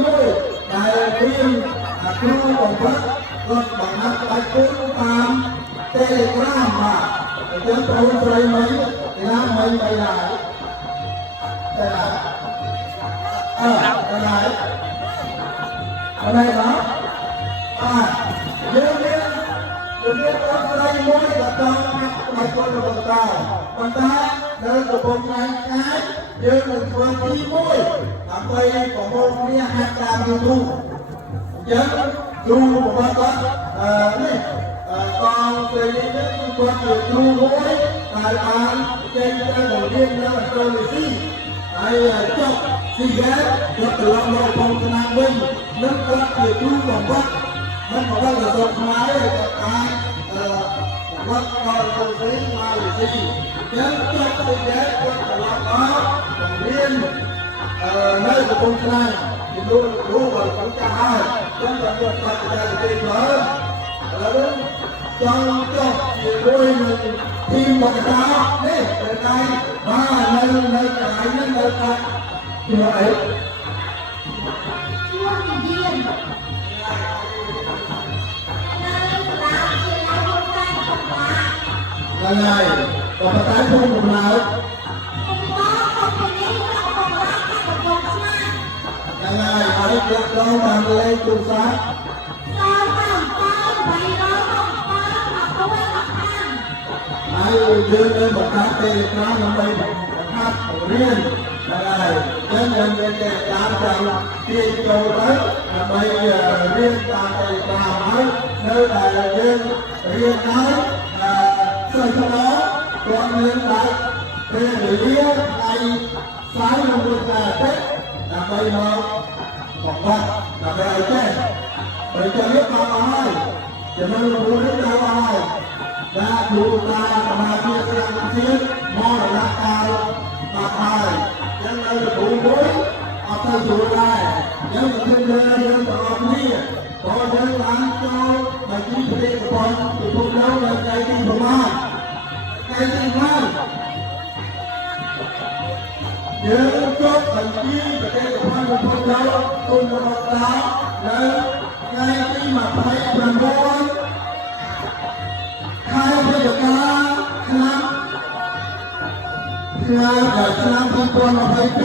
មួយដែលមានគ្រូបង្វឹកគាត់បង្ហាត់ដៃគូតាម Telegram បាទអញ្ចឹងបងស្រីមិញណាមិញទៅដែរទៅដែរទៅដែរអរបាទយើងមានបងស្រីមួយក៏ចង់មកគាត់របស់តើប៉ុន្តែនៅកំពង់ផ្នែកឆ្ងាយយើងនឹងធ្វើទីមួយដើម្បីប្រមូលគ្នាហាត់តាម YouTube អញ្ចឹងគ្រូរបស់គាត់នេះកងពេលនេះគាត់ជាគ្រូមួយដែលបានចេញទៅបង្រៀននៅអន្តរជាតិហើយចប់ស៊ីហ្គេមគាត់ត្រឡប់មកផងឆ្នាំវិញនឹងគាត់ជាគ្រូបង្វឹកមិនបង្វឹកនៅស្រុកខ្មែរទេគាត់បានបង្វឹកដល់ទៅម៉ាឡេស៊ីចឹងចប់ស៊ីហ្គេមគាត់ត្រឡប់មកបង្រៀននៅកំពង់ឆ្នាំជំនួសគ្រូរបស់គាត់ចាស់ហើយចឹងគាត់គាត់ទៅទីលើឥឡូវចង់ចុះជាមួយនឹងទីមកតានេះទៅដៃបាទនៅកន្លែងនេះនៅកាត់ជាអីជួននិយាយនៅសាលាជាឡើងខ្លួនតែកំបាហ្នឹងហើយក៏ប៉ុន្តែខ្ញុំកំណើតហ្នឹងហើយគាត់ចូលតាមលេខទូរស័ព្ទហើយយើងនឹងបង្កើត Telegram ដើម្បីបង្ហាត់រៀនហើយចឹងយើងមាន Telegram ចាំទាញចូលទៅដើម្បីរៀនតាម Telegram ហើយនៅដែលយើងរៀនហើយសិស្សខ្លះគាត់មានដែរពេលវេលាថ្ងៃស្អែកនិងមួយថ្ងៃអាទិត្យដើម្បីមកបង្វឹកដើម្បីឲ្យចេះហើយចឹងយើងបានហើយចំណុចមួយនេះដល់ហើយដែលគ្រូតាសមាជិកស្រាវជ្រាវមរណកាលមកហើយយើងនៅគ្រូមួយអត់ទៅស្រួលដែរយើងទៅលើយើងទាំងអស់គ្នាព្រោះយើងបានចូលមកទីប្រទេសកំពុងពិភពលោកនៅថ្ងៃទីប្រមាណថ្ងៃទី5យើងចុះបញ្ជីប្រទេសកំពុងពិភពលោកគុណរបស់តានៅថ្ងៃទី29ខែវិច្ឆិកាឆ្នាំ2022